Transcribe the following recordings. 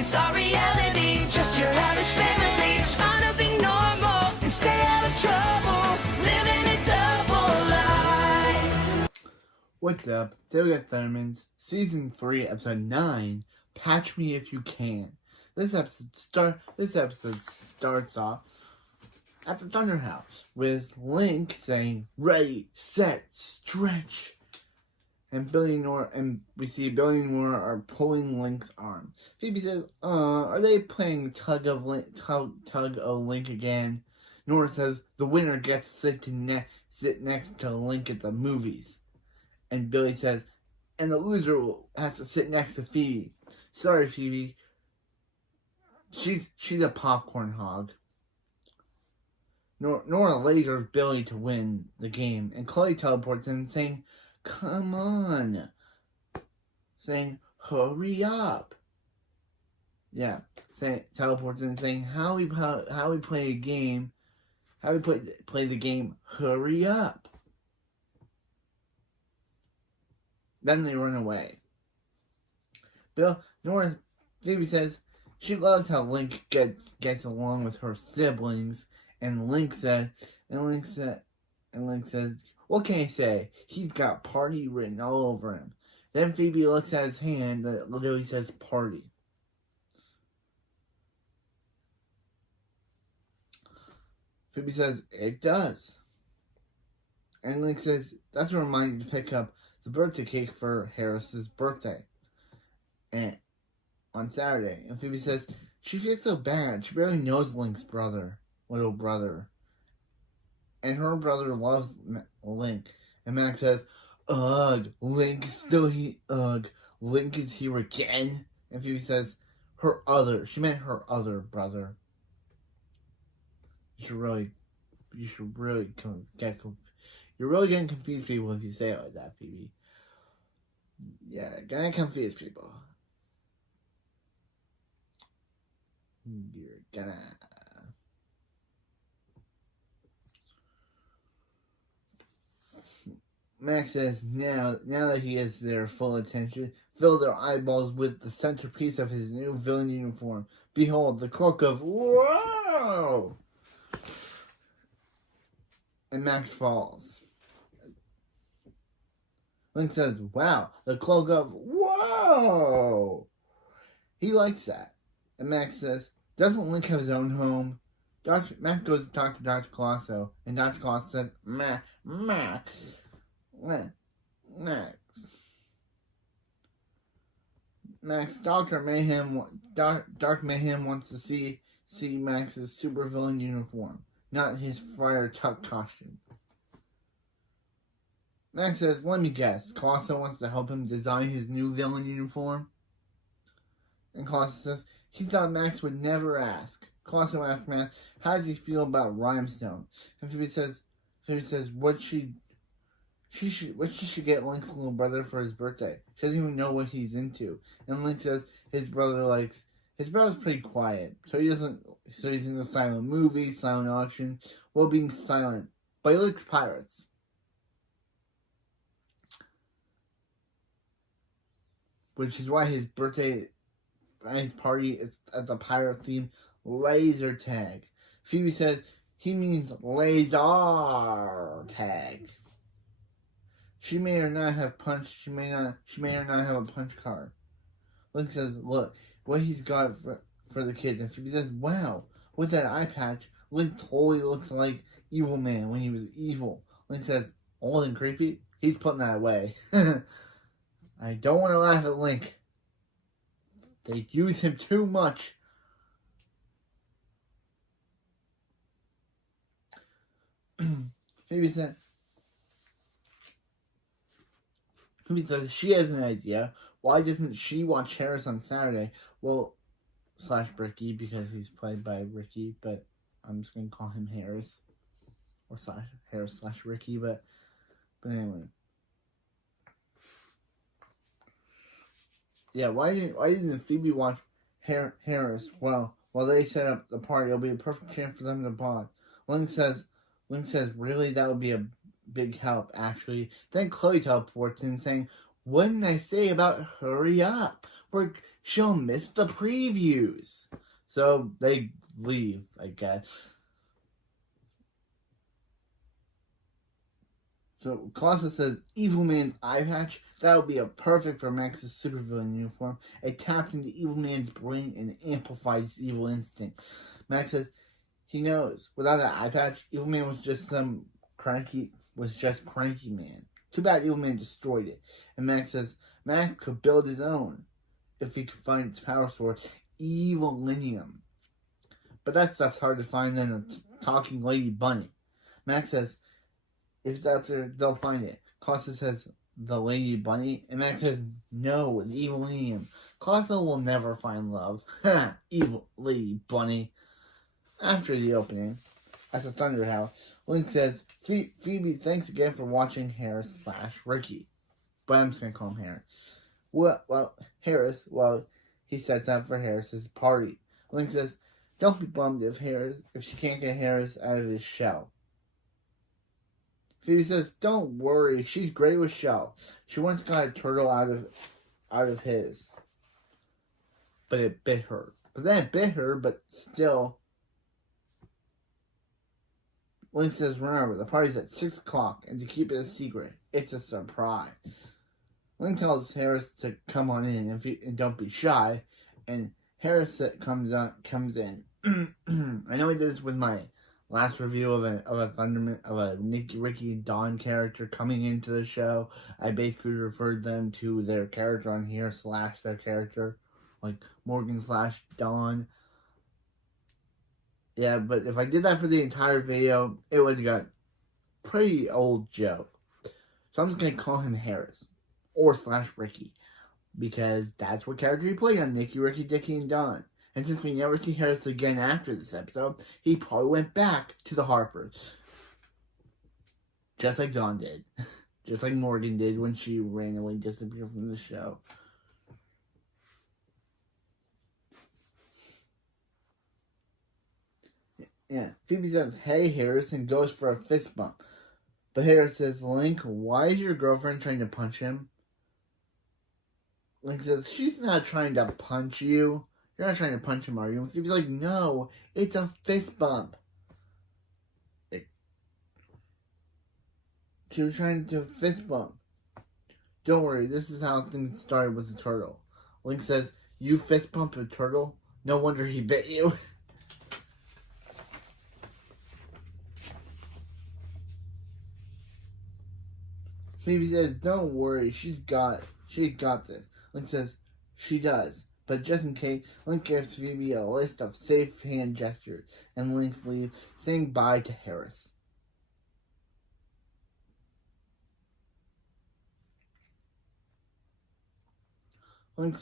It's our reality, just your average family, trying to be normal and stay out of trouble, living a double life. What's up? Today Thurman's Season 3, Episode 9, Patch Me If You Can. This episode starts off at the Thunder House with Link saying, "Ready, set, stretch." And Billy and Nora, and we see Billy and Nora are pulling Link's arm. Phoebe says, are they playing tug of Link again? Nora says, the winner gets to sit next to Link at the movies. And Billy says, and the loser has to sit next to Phoebe. Sorry, Phoebe. She's a popcorn hog. Nora lasers Billy to win the game, and Chloe teleports in saying, "Come on," saying, "Hurry up." Yeah, teleports in saying, "How we play a game? How we play the game? Hurry up." Then they run away. Phoebe says she loves how Link gets along with her siblings, and Link says, "What can I say? He's got party written all over him." Then Phoebe looks at his hand that literally says party. Phoebe says, "It does." And Link says, "That's a reminder to pick up the birthday cake for Harris's birthday and on Saturday." And Phoebe says, she feels so bad. She barely knows Link's little brother. And her brother loves Link. And Max says, "Ugh, Link is still Link is here again." And Phoebe says, she meant her other brother. You're really gonna confuse people if you say it like that, Phoebe. Yeah, gonna confuse people. You're gonna... Max says now that he has their full attention, fill their eyeballs with the centerpiece of his new villain uniform. Behold, the cloak of whoa! And Max falls. Link says, "Wow, the cloak of whoa!" He likes that. And Max says, "Doesn't Link have his own home?" Max goes to talk to Dr. Colosso, and Dr. Colosso says, Max. Dark Mayhem wants to see Max's supervillain uniform, not his Friar Tuck costume. Max says, "Let me guess, Colosso wants to help him design his new villain uniform?" And Colosso says, he thought Max would never ask. Colosso asks Max, how does he feel about Rhymestone? And Phoebe says what she should get Link's little brother for his birthday. She doesn't even know what he's into. And Link says his brother's pretty quiet. So he's into silent movies, silent auction, while being silent. But he likes pirates. Which is why his party is at the pirate theme laser tag. Phoebe says he means laser tag. She may or not have punched. She may or not have a punch card. Link says, "Look what he's got for the kids." And Phoebe says, "Wow, with that eye patch, Link totally looks like Evil Man when he was evil." Link says, "Old and creepy? He's putting that away." I don't want to laugh at Link. They use him too much. Phoebe says she has an idea. Why doesn't she watch Harris on Saturday? Well, /Ricky, because he's played by Ricky, but I'm just going to call him Harris. Or Harris/Ricky, but anyway. Yeah, why didn't Phoebe watch Harris? Well, while they set up the party, it'll be a perfect chance for them to bond. Link says, really, that would be a big help, actually. Then Chloe teleports in saying, "What did I say about hurry up?" she'll miss the previews. So they leave, I guess. So Colossus says, Evil Man's eyepatch, that would be a perfect for Max's supervillain uniform. It tapped into Evil Man's brain and amplified his evil instincts. Max says, he knows. Without that eyepatch, Evil Man was just cranky man. Too bad Evil Man destroyed it. And Max says, Max could build his own if he could find its power source, Evilinium. But that stuff's hard to find than a talking lady bunny. Max says, if it's out there, they'll find it. Colossus says, the lady bunny? And Max says, no, it's Evilinium. Colossus will never find love. Evil lady bunny. After the opening, at the Thunder House, Link says, Phoebe, thanks again for watching Harris/Ricky. But I'm just going to call him Harris. Well, Harris, he sets up for Harris's party. Link says, don't be bummed if she can't get Harris out of his shell. Phoebe says, don't worry, she's great with shell. She once got a turtle out of his. But it bit her. But then it bit her, but still. Link says, remember, the party's at 6 o'clock, and to keep it a secret, it's a surprise. Link tells Harris to come on in and don't be shy, and Harris comes in. I know I did this with my last review of a Nicky, Ricky, and Dawn character coming into the show. I basically referred them to their character on here / their character, like Morgan / Dawn. Yeah, but if I did that for the entire video, it would have got pretty old joke. So I'm just going to call him Harris. Or / Ricky. Because that's what character he played on Nicky, Ricky, Dicky, and Dawn. And since we never see Harris again after this episode, he probably went back to the Harpers. Just like Dawn did. Just like Morgan did when she randomly disappeared from the show. Yeah, Phoebe says, hey, Harris, and goes for a fist bump. But Harris says, Link, why is your girlfriend trying to punch him? Link says, she's not trying to punch you. You're not trying to punch him, are you? And Phoebe's like, no, it's a fist bump. She was trying to fist bump. Don't worry, this is how things started with the turtle. Link says, you fist bump a turtle? No wonder he bit you. Phoebe says, don't worry, she got this. Link says, she does. But just in case, Link gives Phoebe a list of safe hand gestures, and Link leaves, saying bye to Harris. Link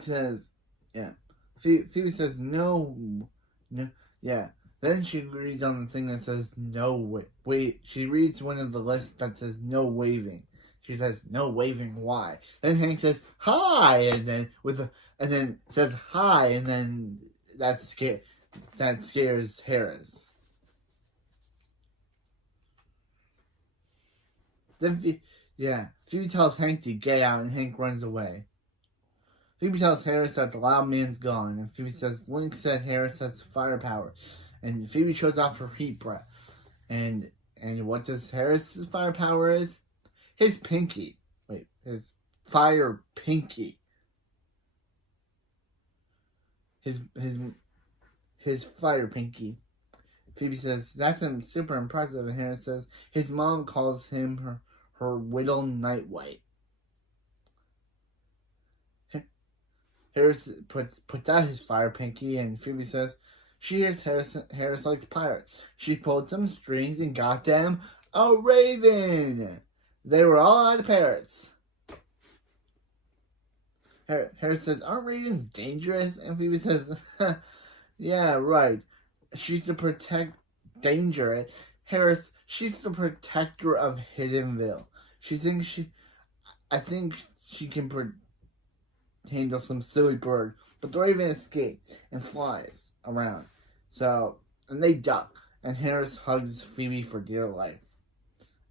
says, yeah. Phoebe says, no, yeah. Then she reads on the thing that says, no, wait. She reads one of the lists that says, no waving. She says, no waving, why? Then Hank says, hi, and then says hi, and then that scares Harris. Then Phoebe tells Hank to get out, and Hank runs away. Phoebe tells Harris that the loud man's gone, and Phoebe says, Link said Harris has firepower. And Phoebe shows off her heat breath. And what does Harris's firepower is? His pinky. Wait, his fire pinky. His fire pinky. Phoebe says, that's super impressive. And Harris says, his mom calls him her Whittle Nightwhite. Harris puts out his fire pinky, and Phoebe says, she hears Harris likes pirates. She pulled some strings and got them a raven. They were all out of parrots. Harris says, aren't ravens dangerous? And Phoebe says, yeah, right. She's the dangerous. Harris, she's the protector of Hiddenville. I think she can handle some silly bird. But the raven escapes and flies around. And they duck. And Harris hugs Phoebe for dear life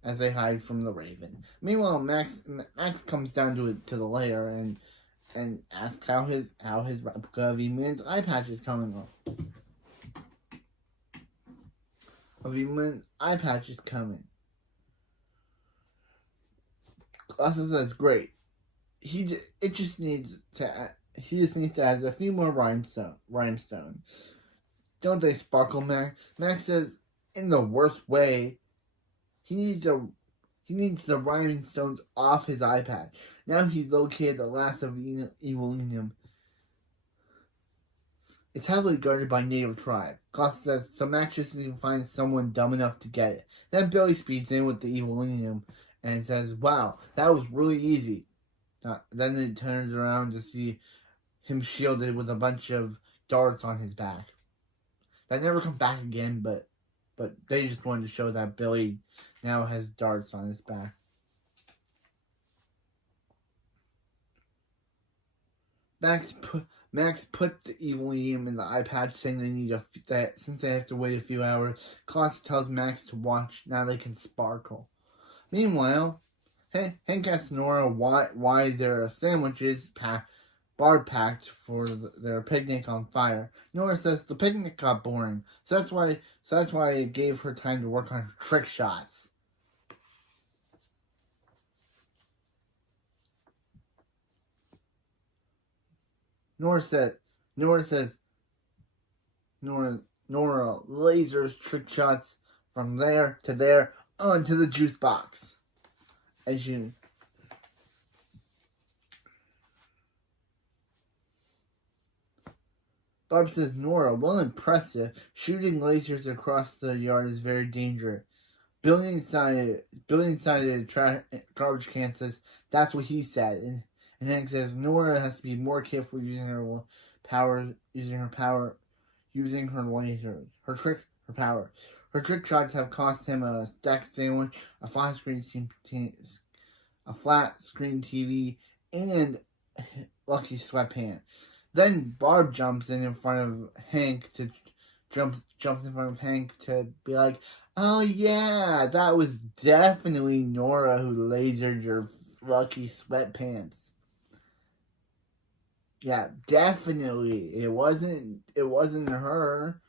as they hide from the raven. Meanwhile, Max comes down to the lair, and asks how his replica of Eman's eye patch is coming on. Eman's eye patch is coming. Clausen says, "Great. He just needs to add a few more rhinestone. Don't they sparkle, Max?" Max says, in the worst way, he needs the rhinestones off his eye patch. Now he's located the last of Evilinium. It's heavily guarded by native tribe. Clausen says, so Max just needs to find someone dumb enough to get it. Then Billy speeds in with the Evilinium and says, "Wow, that was really easy." Then it turns around to see him shielded with a bunch of darts on his back. That never come back again, but they just wanted to show that Billy now has darts on his back. Max puts the Evilinium in the eye patch, saying they need since they have to wait a few hours. Claus tells Max to watch, now they can sparkle. Meanwhile, Hank asks Nora why there are sandwiches Barb packed for their picnic on fire. Nora says the picnic got boring, so that's why it gave her time to work on her trick shots. Nora lasers trick shots from there to there onto the juice box. As you Barb says, "Nora, well, impressive. Shooting lasers across the yard is very dangerous." Billy inside the garbage can says, "That's what he said." And Hank says, "Nora has to be more careful using her lasers. Her trick shots have cost him a stack sandwich, a flat screen TV, and lucky sweatpants." Then Barb jumps in front of Hank to be like, "Oh yeah, that was definitely Nora who lasered your lucky sweatpants." Yeah, definitely. It wasn't her.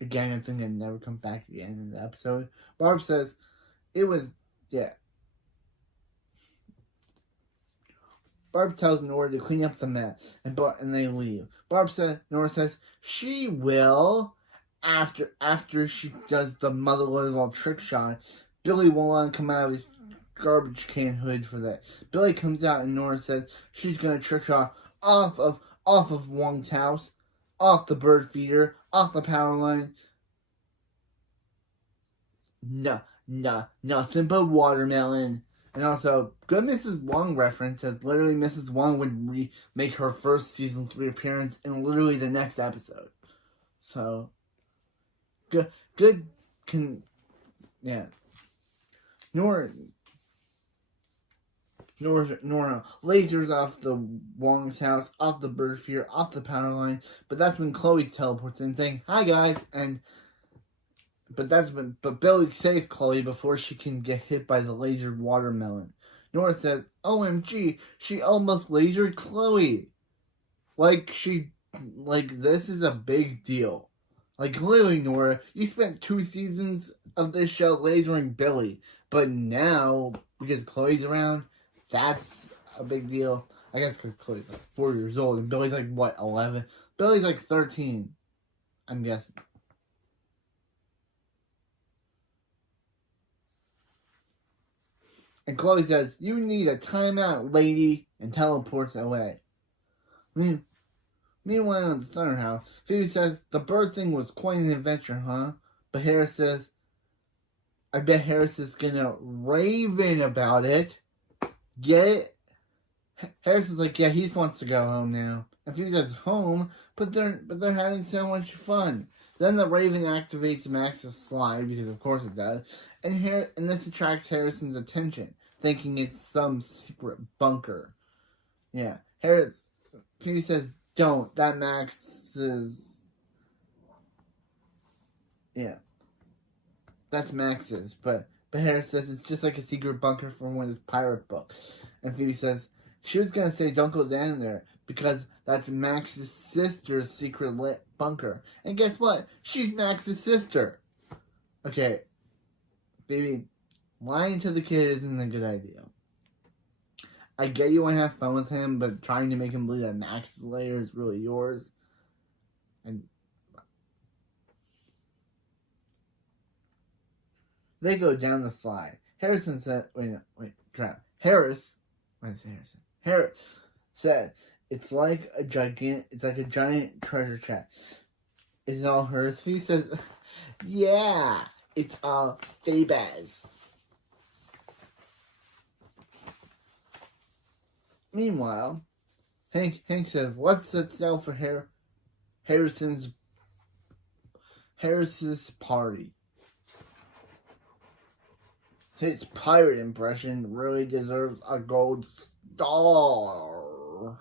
Again, I think it never comes back again in the episode. Barb says it was, yeah. Barb tells Nora to clean up the mess, and they leave. Nora says she will after she does the mother of all trick shot. Billy won't let him come out of his garbage can hood for that. Billy comes out and Nora says she's gonna trick shot off of Wong's house, off the bird feeder, off the power line. No, nothing but watermelon. And also, good Mrs. Wong reference, as literally Mrs. Wong would make her first season 3 appearance in literally the next episode. So, yeah. Nora lasers off the Wong's house, off the bird feeder, off the power line. But that's when Chloe teleports in saying, "Hi guys," But Billy saves Chloe before she can get hit by the lasered watermelon. Nora says, "OMG, she almost lasered Chloe." This is a big deal. Clearly, Nora, you spent 2 seasons of this show lasering Billy. But now, because Chloe's around, that's a big deal. I guess because Chloe's 4 years old and Billy's 11? Billy's 13, I'm guessing. And Chloe says, "You need a timeout, lady," and teleports away. Meanwhile, in the Thunder House, Phoebe says, "The bird thing was quite an adventure, huh?" But Harris says, "I bet Harris is gonna raven about it." Get it? Harris is like, "Yeah, he just wants to go home now." And Phoebe says, "Home? But they're having so much fun." Then the raven activates Max's slide, because of course it does, and this attracts Harrison's attention, thinking it's some secret bunker. Yeah, Phoebe says, "Don't, that Max is..." Yeah, that's Max's, but Harris says it's just like a secret bunker from one of his pirate books. And Phoebe says, She was gonna say don't go down there because that's Max's sister's secret bunker. And guess what? She's Max's sister. Okay, baby, lying to the kid isn't a good idea. I get you want to have fun with him, but trying to make him believe that Max's layer is really yours. And they go down the slide. Harrison said, Harris said, it's like a giant treasure chest. Is it all hers? He says, yeah, it's all Phoebe's. Meanwhile, Hank says, let's set sail for Harris's party. His pirate impression really deserves a gold star.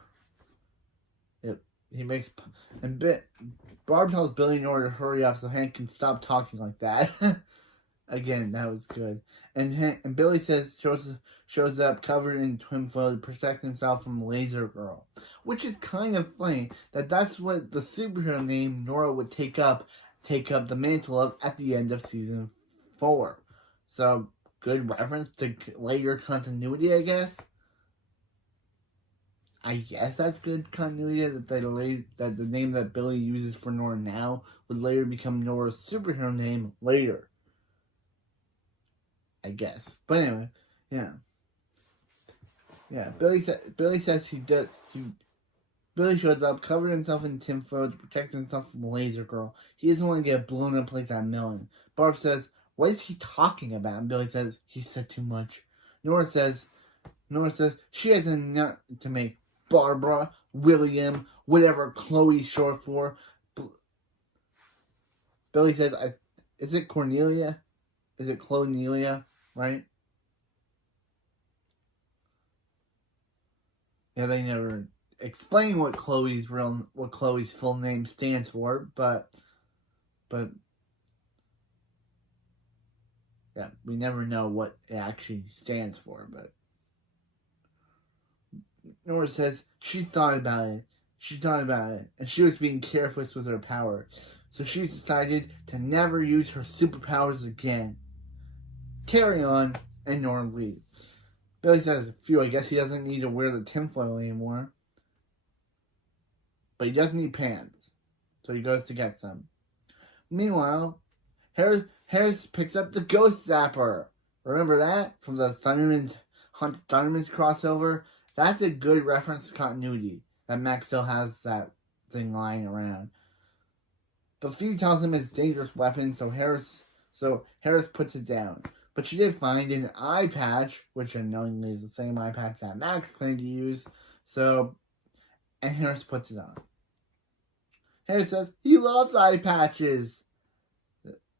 Yep, he makes Barb tells Billy and Nora to hurry up so Hank can stop talking like that. Again, that was good. And Billy shows up covered in tinfoil to protect himself from Laser Girl, which is kind of funny that's what the superhero name Nora would take up the mantle of at the end of season 4. So good reference to later continuity, I guess. I guess that's good continuity that the name that Billy uses for Nora now would later become Nora's superhero name later. I guess. But anyway, yeah. Yeah, Billy says Billy shows up, covered himself in tinfoil to protect himself from the Laser Girl. He doesn't want to get blown up like that melon. Barb says, what is he talking about? And Billy says, he said too much. Nora says, she has a nut to make. Barbara, William, whatever Chloe's short for. Billy says, is it Cornelia? Is it Clonelia? Right? Yeah, they never explain what Chloe's full name stands for, but yeah, we never know what it actually stands for. But Nora says she thought about it, and she was being careless with her power, so she decided to never use her superpowers again. Carry on, and Nora leaves. Billy says, phew, I guess he doesn't need to wear the tinfoil anymore. But he does need pants, so he goes to get some. Meanwhile, Harris picks up the Ghost Zapper. Remember that? From the Thunderman's crossover? That's a good reference to continuity, that Max still has that thing lying around. But Phoebe tells him it's a dangerous weapon, so Harris puts it down. But she did find an eye patch, which unknowingly is the same eye patch that Max planned to use. And Harris puts it on. Harris says he loves eye patches.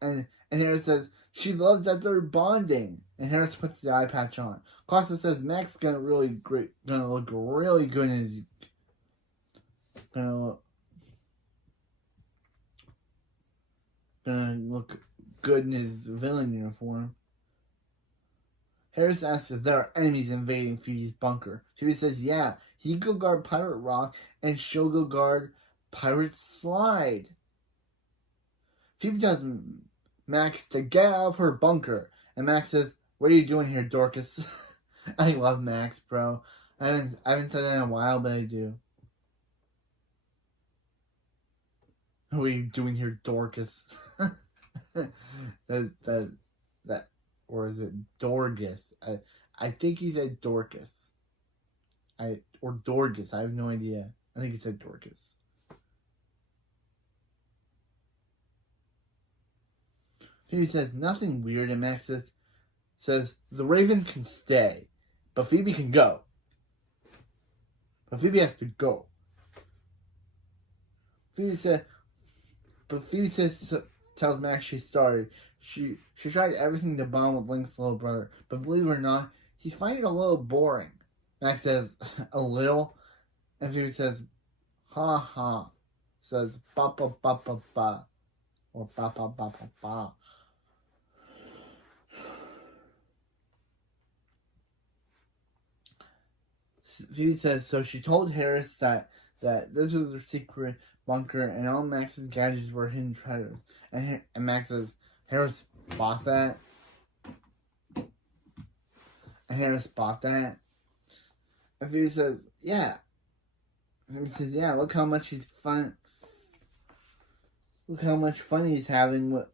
And Harris says she loves that they're bonding. And Harris puts the eye patch on. Costa says Max is gonna look really good in his gonna look good in his villain uniform. Harris asks if there are enemies invading Phoebe's bunker. Phoebe says, yeah, he go guard Pirate Rock, and she'll go guard Pirate Slide. Phoebe tells Max to get out of her bunker, and Max says, what are you doing here, Dorcas? I love Max, bro. I haven't said that in a while, but I do. What are you doing here, Dorcas? that or is it Dorgus? I think he said Dorcas. Or Dorgus. I have no idea. I think he said Dorcas. Phoebe says nothing weird, and Max says the Raven can stay, but Phoebe can go. But Phoebe has to go. Phoebe tells Max she's sorry. She tried everything to bond with Link's little brother, but believe it or not, he's finding it a little boring. Max says, a little? And Phoebe says, ha ha. Says, ba ba ba ba ba. Or ba ba ba ba ba. Phoebe says, so she told Harris that this was her secret bunker and all Max's gadgets were hidden treasures. And Max says, Harris bought that? And Harris bought that? And Phoebe says, yeah. And Phoebe says, yeah, look how much fun he's having with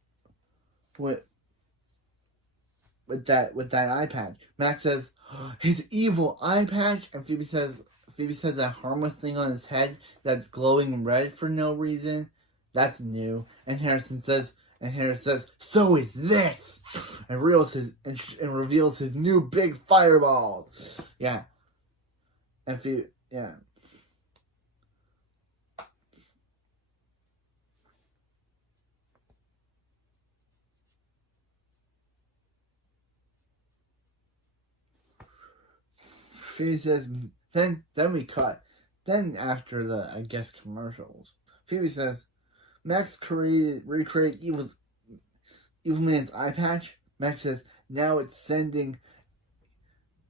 that eyepatch. Max says, his evil eyepatch, and Phoebe says that harmless thing on his head that's glowing red for no reason. That's new. And Harris says, so is this, and reveals his new big fireball. Yeah. And Phoebe, yeah. Phoebe says, then we cut. Then after the, I guess, commercials, Phoebe says, Max recreate evil man's eye patch. Max says, now it's sending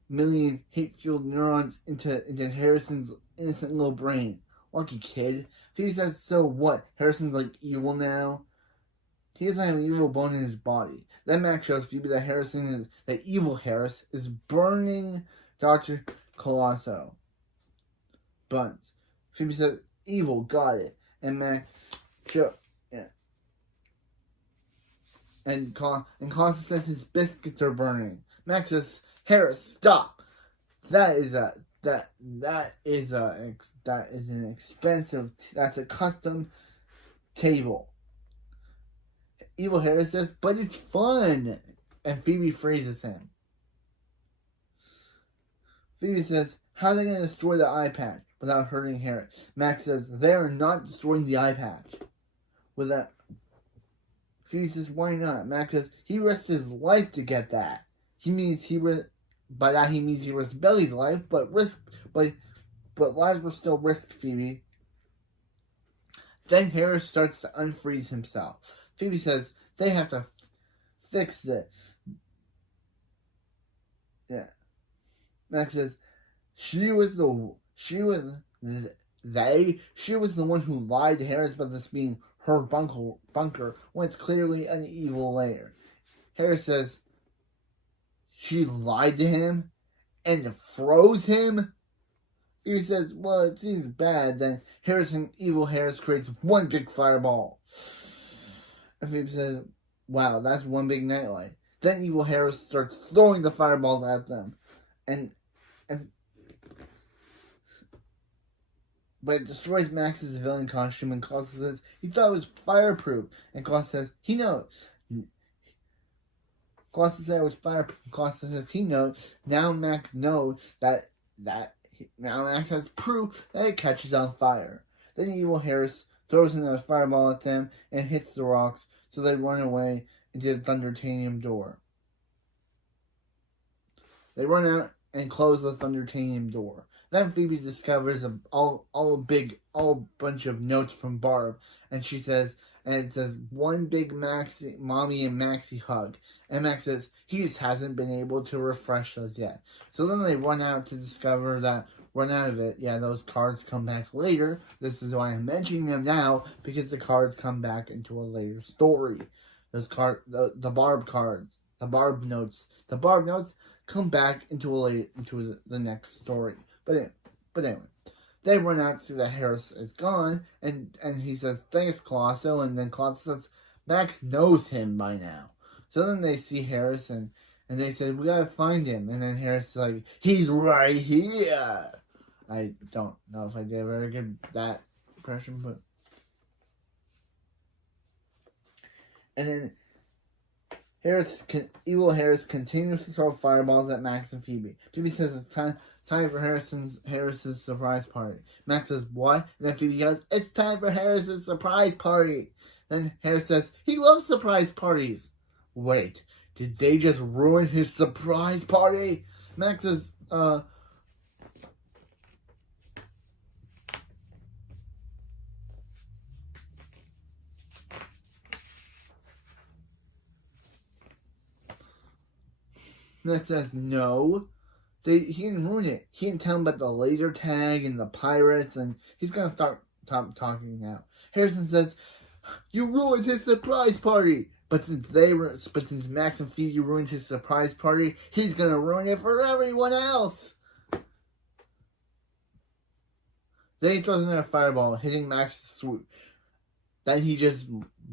million hate-fueled neurons into Harrison's innocent little brain. Lucky kid. Phoebe says, so what? Harrison's like evil now? He doesn't have an evil bone in his body. Then Max shows Phoebe that evil Harris is burning Dr. Colosso buns. Phoebe says, evil, got it. And Max and Colosso says his biscuits are burning. Max says, Harris, stop. That's a custom table. Evil Harris says, but it's fun. And Phoebe freezes him. Phoebe says, how are they going to destroy the eye patch without hurting Harris? Max says, they're not destroying the eye patch. Phoebe says, why not? Max says, he risked his life to get that. By that he means he risked Billy's life, but lives were still risked, Phoebe. Then Harris starts to unfreeze himself. Phoebe says, they have to fix this. Yeah. Max says, she was the one who lied to Harris about this being her bunker when it's clearly an evil lair. Harris says, she lied to him and froze him? Phoebe says, well, it seems bad. Then evil Harris creates one big fireball. And Phoebe says, wow, that's one big nightlight. Then evil Harris starts throwing the fireballs at them. But it destroys Max's villain costume, and Colosso says he thought it was fireproof. And Colosso says he knows. Colosso said it was fireproof. Colosso says he knows. Now Max knows now Max has proof that it catches on fire. Then evil Harris throws another fireball at them and hits the rocks, so they run away into the Thundertanium door. They run out and close the Thundertanium door. Then Phoebe discovers a bunch of notes from Barb, and it says one big mommy and Maxie hug. And Max says he just hasn't been able to refresh those yet. So then they run out to discover that those cards come back later. This is why I'm mentioning them now, because the cards come back into a later story. Those the Barb cards, the Barb notes come back into the next story. But anyway, they run out to see that Harris is gone, and he says, thanks, Colosso, and then Colosso says, Max knows him by now. So then they see Harris, and they say, we gotta find him, and then Harris is like, he's right here. I don't know if I did a very good that impression, but... And then evil Harris continues to throw fireballs at Max and Phoebe. Phoebe says it's time for Harris's surprise party. Max says, what? And then Phoebe goes, it's time for Harris's surprise party. Then Harris says, he loves surprise parties. Wait, did they just ruin his surprise party? Max says, Max says, no. he can ruin it. He can tell him about the laser tag and the pirates, and he's gonna start talking now. Harrison says, "You ruined his surprise party." But since Max and Phoebe ruined his surprise party, he's gonna ruin it for everyone else. Then he throws another fireball, hitting Max's swoop. Then he just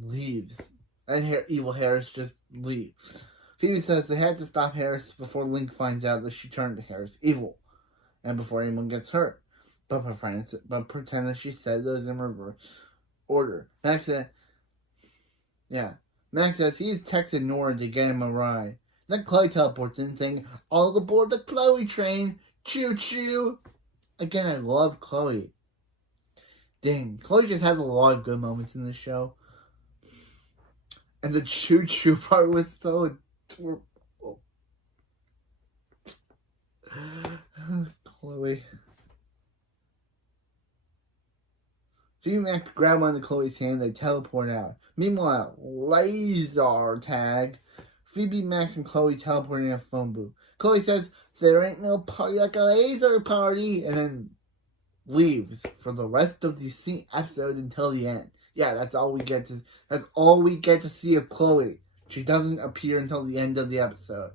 leaves, and evil Harris just leaves. Phoebe says they had to stop Harris before Link finds out that she turned Harris evil, and before anyone gets hurt. But pretend that she said those in reverse order. Max says he's texted Nora to get him a ride. Then Chloe teleports in, saying, "All aboard the Chloe train! Choo choo!" Again, I love Chloe. Dang, Chloe just has a lot of good moments in this show. And the choo choo part was so adorable. Chloe. Phoebe Max grab onto Chloe's hand, they teleport out. Meanwhile, laser tag. Phoebe, Max, and Chloe teleporting in a phone booth. Chloe says, "There ain't no party like a laser party," and then leaves for the rest of the episode until the end. Yeah, that's all we get to see of Chloe. She doesn't appear until the end of the episode.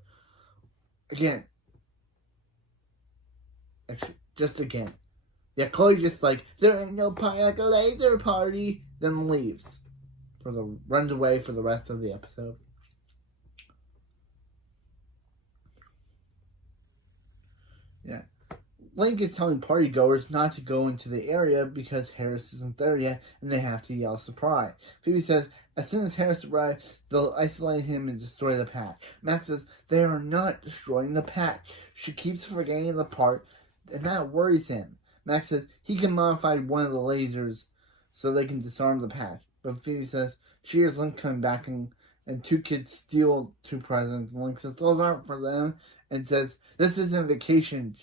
Again. Actually, just again. Yeah, Chloe just like, "There ain't no party like a laser party," then leaves. Runs away for the rest of the episode. Yeah. Link is telling partygoers not to go into the area because Harris isn't there yet and they have to yell surprise. Phoebe says as soon as Harris arrives, they'll isolate him and destroy the patch. Max says they are not destroying the patch. She keeps forgetting the part and that worries him. Max says he can modify one of the lasers so they can disarm the patch. But Phoebe says she hears Link coming back and two kids steal 2 presents. Link says those aren't for them and says this isn't a vacation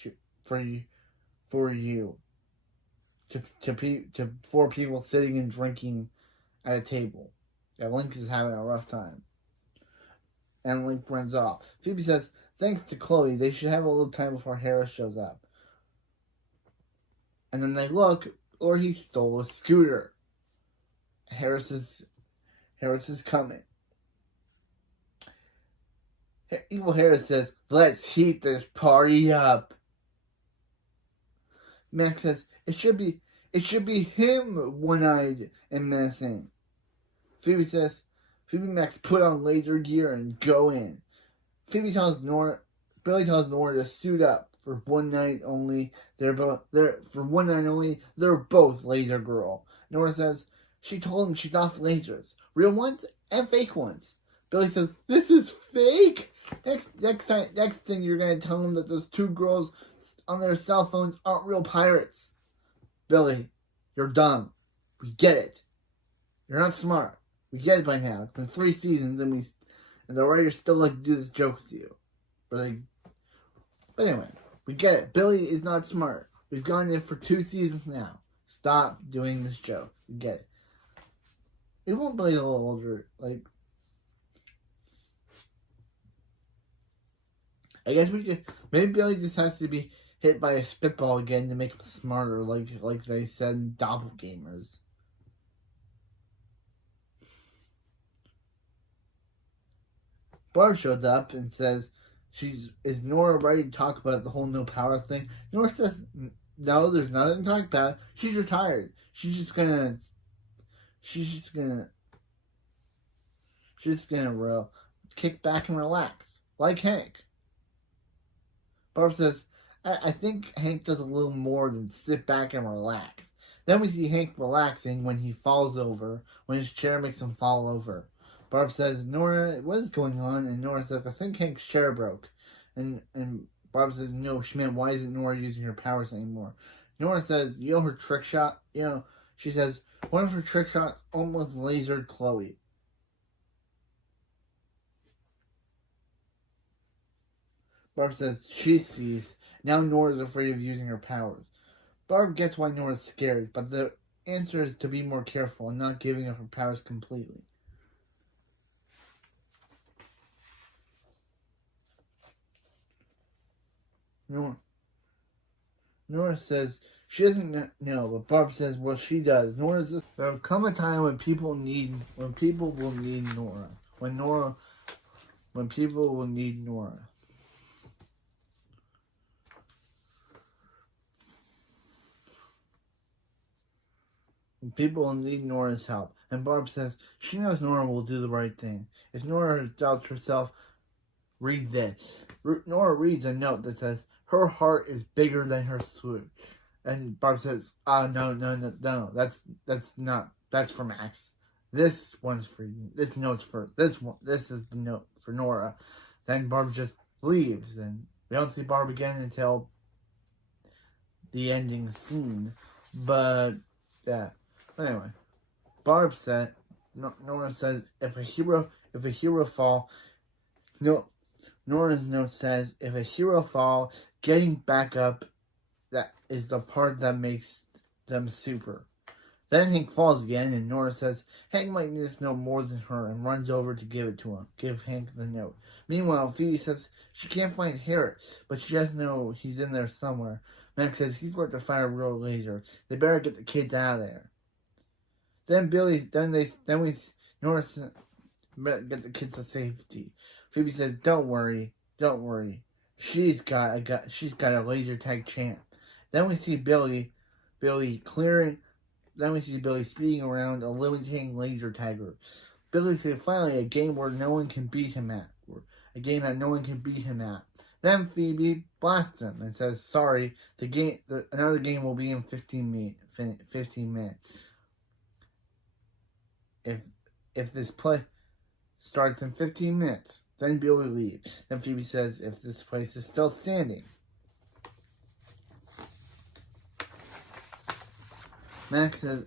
for you. To 4 people sitting and drinking at a table. Yeah, Link is having a rough time. And Link runs off. Phoebe says, thanks to Chloe, they should have a little time before Harris shows up. And then they look, or he stole a scooter. Harris is coming. Evil Harris says, "Let's heat this party up." Max says, it should be him, one-eyed and menacing. Phoebe says, Phoebe Max put on laser gear and go in. Billy tells Nora to suit up for one night only. They're both laser girl. Nora says she told him she's off lasers, real ones and fake ones. Billy says this is fake. Next thing you're gonna tell him that those 2 girls on their cell phones aren't real pirates. Billy, you're dumb. We get it. You're not smart. We get it by now. It's been 3 seasons and the writers still like to do this joke with you. But anyway, we get it. Billy is not smart. We've gone in for 2 seasons now. Stop doing this joke. We get it. We want Billy a little older. I guess maybe Billy just has to be hit by a spitball again to make him smarter, like they said in Doppelgamers. Barb shows up and says, is Nora ready to talk about the whole no power thing? Nora says, no, there's nothing to talk about. She's retired. She's just gonna kick back and relax, like Hank. Barb says, I think Hank does a little more than sit back and relax. Then we see Hank relaxing when he falls over, when his chair makes him fall over. Barb says, Nora, what is going on? And Nora says, I think Hank's chair broke. And Barb says, no, Schmidt, why isn't Nora using her powers anymore? Nora says, you know her trick shot? She says, one of her trick shots almost lasered Chloe. Barb says, she sees. Now Nora's afraid of using her powers. Barb gets why Nora's scared, but the answer is to be more careful and not giving up her powers completely. Nora says she doesn't know, but Barb says, well, she does. Nora says there'll come a time when people will need Nora. When people will need Nora. When people will need Nora's help. And Barb says she knows Nora will do the right thing. If Nora doubts herself, read this. Nora reads a note that says, her heart is bigger than her suit. And Barb says, no, that's for Max. This one's for you. This note's for this one. This is the note for Nora. Then Barb just leaves, and we don't see Barb again until the ending scene. But yeah. Anyway, Barb said, Nora says, if a hero fall, Nora's note says, if a hero fall, getting back up, that is the part that makes them super. Then Hank falls again, and Nora says, Hank might need this note more than her, and runs over to give it to him. Give Hank the note. Meanwhile, Phoebe says she can't find Harris, but she does know he's in there somewhere. Max says he's going to fire a real laser. They better get the kids out of there. Nora says, better get the kids to safety. Phoebe says, don't worry. She's got a laser tag champ. Then we see Billy speeding around a limiting laser tagger. Billy said finally a game where no one can beat him at. A game that no one can beat him at. Then Phoebe blasts him and says, sorry, another game will be in 15 minutes. If this play starts in 15 minutes, then Billy leaves. Then Phoebe says, if this place is still standing. Max says,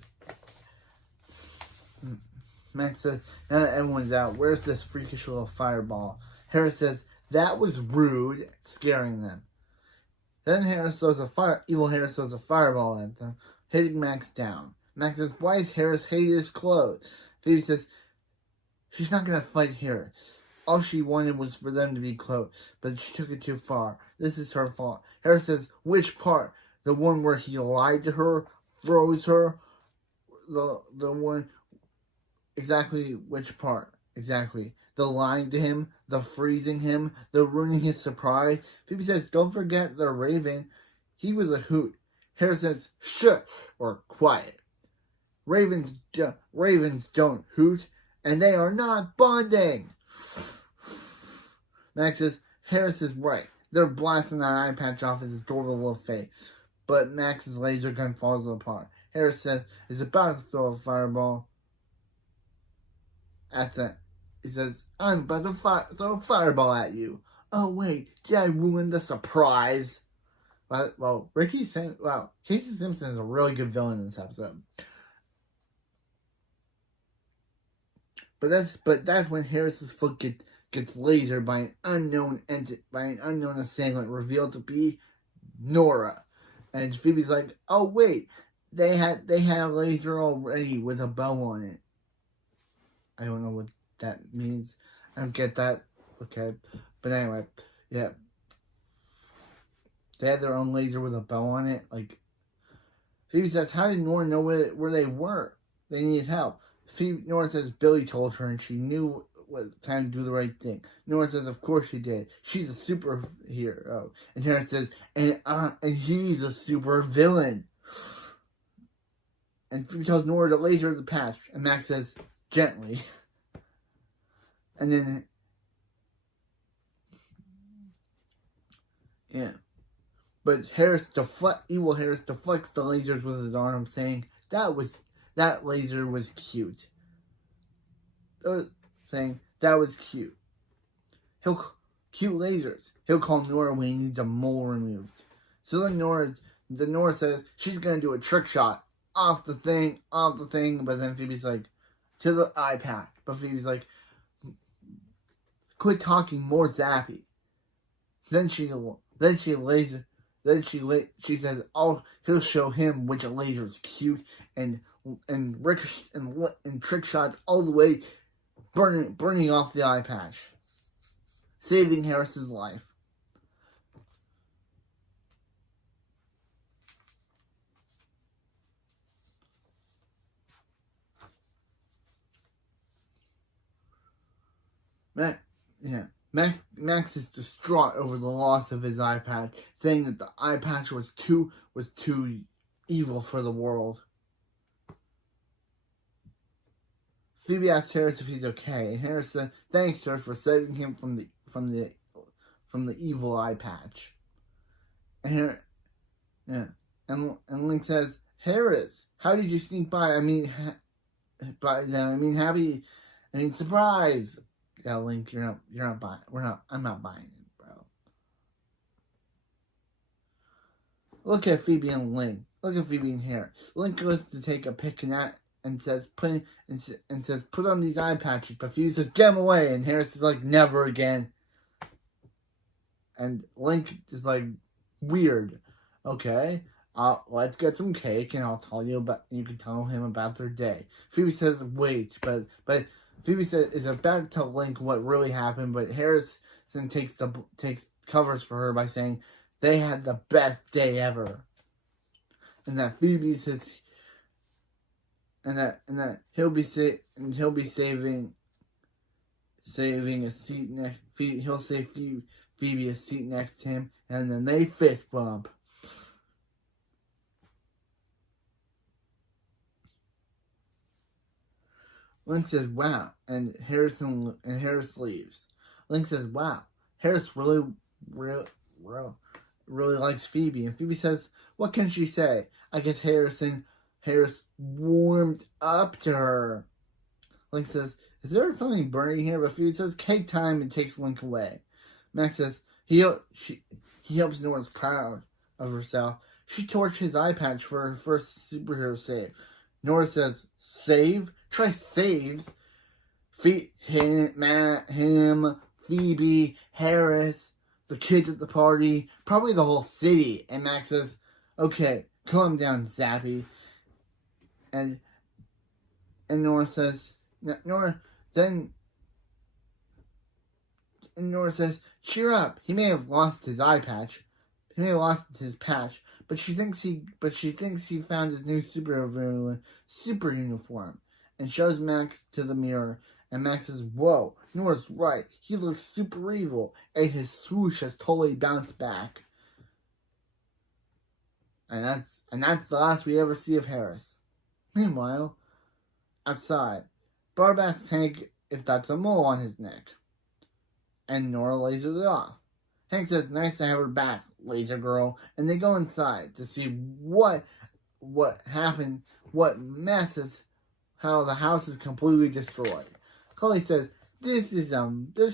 now that everyone's out, where's this freakish little fireball? Harris says, that was rude, scaring them. Then evil Harris throws a fireball at them, hitting Max down. Max says, why is Harris hating his clothes? Phoebe says, she's not going to fight Harris. All she wanted was for them to be close, but she took it too far. This is her fault. Harris says, which part? The one where he lied to her, froze her? The one, exactly which part? Exactly. The lying to him, the freezing him, the ruining his surprise. Phoebe says, don't forget the Raven. He was a hoot. Harris says, shh, or quiet. Ravens don't hoot, and they are not bonding. Max says, Harris is right. They're blasting that eye patch off his adorable little face. But Max's laser gun falls apart. Harris says, he's about to throw a fireball at them. He says, I'm about to throw a fireball at you. Oh, wait, did I ruin the surprise? Well, Casey Simpson is a really good villain in this episode. But that's when Harris's foot gets lasered by an unknown assailant revealed to be Nora. And Phoebe's like, oh wait, they had a laser already with a bow on it. I don't know what that means. I don't get that. Okay. But anyway, yeah. They had their own laser with a bow on it. Like, Phoebe says, how did Nora know where they were? They needed help. Nora says Billy told her and she knew it was time to do the right thing. Nora says, of course she did. She's a superhero. And Harris says, and he's a super villain. And Phoebe tells Nora to laser the patch. And Max says, gently. And then, yeah. But evil Harris deflects the lasers with his arm, saying, that laser was cute. Saying, that was cute. Cute lasers. He'll call Nora when he needs a mole removed. So then Nora says she's going to do a trick shot off the thing. But then Phoebe's like, to the eye patch. But Phoebe's like, quit talking, more zappy. She says, oh, he'll show him which laser is cute, and trick shots all the way, burning off the eye patch, saving Harris's life. Max, yeah. Max is distraught over the loss of his eye patch, saying that the eye patch was too evil for the world. Phoebe asks Harris if he's okay, and Harris thanks her for saving him from the evil eye patch. And Link says, "Harris, how did you sneak by? Surprise." Yeah, Link, you're not buying. I'm not buying it, bro. Look at Phoebe and Link. Look at Phoebe and Harris. Link goes to take a pic and says, put on these eye patches. But Phoebe says, get them away. And Harris is like, never again. And Link is like, weird. Okay, let's get some cake and I'll tell you you can tell him about their day. Phoebe says, wait, but Phoebe is about to tell Link what really happened, but Harrison takes covers for her by saying they had the best day ever. And that Phoebe's his and that he'll be saving a seat next. He'll save Phoebe a seat next to him, and then they fist bump. Link says, "Wow," and Harris leaves. Link says, "Wow, Harris really likes Phoebe," and Phoebe says, "What can she say? I guess Harris warmed up to her." Link says, "Is there something burning here?" But Phoebe says, "Cake time," and takes Link away. Max says he hopes Nora's proud of herself. She torched his eye patch for her first superhero save. Nora says, "Save? Try saves." Him, Phoebe, Harris, the kids at the party, probably the whole city. And Max says, "Okay, calm down, Zappy." And Nora says, Nora says, "Cheer up. He may have lost his eye patch. He may have lost his patch, but she thinks he found his new super uniform." And shows Max to the mirror. And Max says, "Whoa, Nora's right. He looks super evil." And his swoosh has totally bounced back. And that's the last we ever see of Harris. Meanwhile, outside, Barb asks Hank if that's a mole on his neck. And Nora lasers it off. Hank says, "Nice to have her back, laser girl." And they go inside to see what happened, what messes, how the house is completely destroyed. Chloe says, this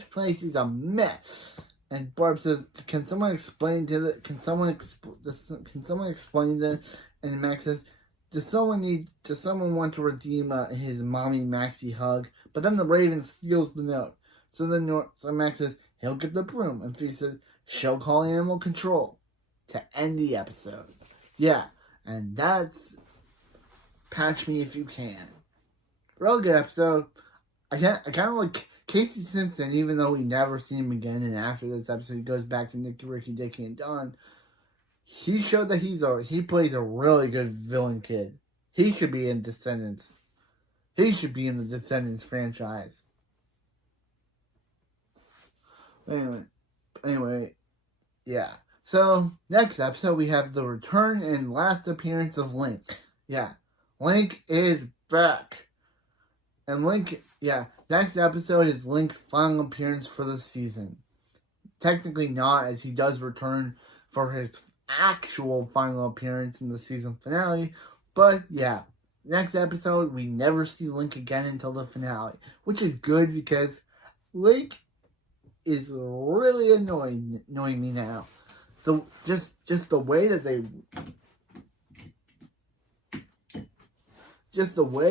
place is a mess." And Barb says, "Can someone explain this?" And Max says, Does someone want to redeem his mommy Maxie hug?" But then the Raven steals the note. So Max says, "He'll get the broom." And Phoebe says, "She'll call animal control," to end the episode. Yeah, and that's Patch Me If You Can. Real good episode. I kind of like Casey Simpson, even though we never see him again. And after this episode, he goes back to Nicky, Ricky, Dickie, and Don. He showed that he plays a really good villain kid. He should be in Descendants. He should be in the Descendants franchise. Anyway, yeah. So, next episode, we have the return and last appearance of Link. Yeah, Link is back. And next episode is Link's final appearance for the season. Technically not, as he does return for his actual final appearance in the season finale. But, yeah, next episode, we never see Link again until the finale. Which is good, because Link is really annoying me now. Just the way that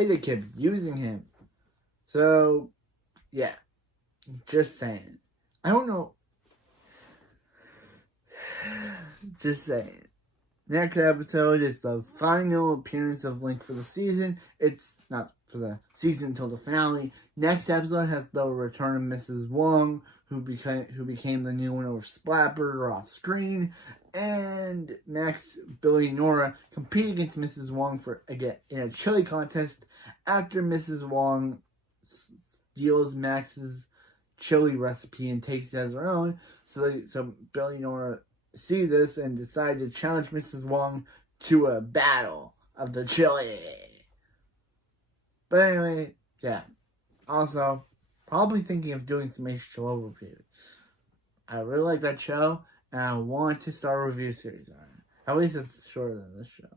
they kept using him. So, yeah, just saying. I don't know. Just saying. Next episode is the final appearance of Link for the season. It's not for the season until the finale. Next episode has the return of Mrs. Wong, who became the new owner of Splatburger off screen, and Max, Billy, and Nora compete against Mrs. Wong in a chili contest after Mrs. Wong steals Max's chili recipe and takes it as her own. So Billy and Nora see this and decide to challenge Mrs. Wong to a battle of the chili. But anyway, yeah. Also, probably thinking of doing some H2O reviews. I really like that show, and I want to start a review series on it. At least it's shorter than this show.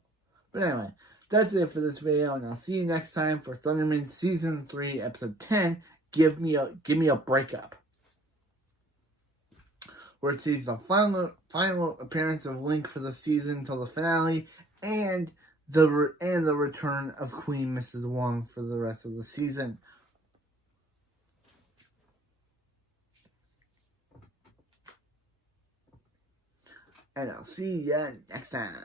But anyway, that's it for this video, and I'll see you next time for Thunderman Season 3, Episode 10, Give Me a Breakup, where it sees the final appearance of Link for the season until the finale, and the return of Queen Mrs. Wong for the rest of the season. And I'll see ya next time.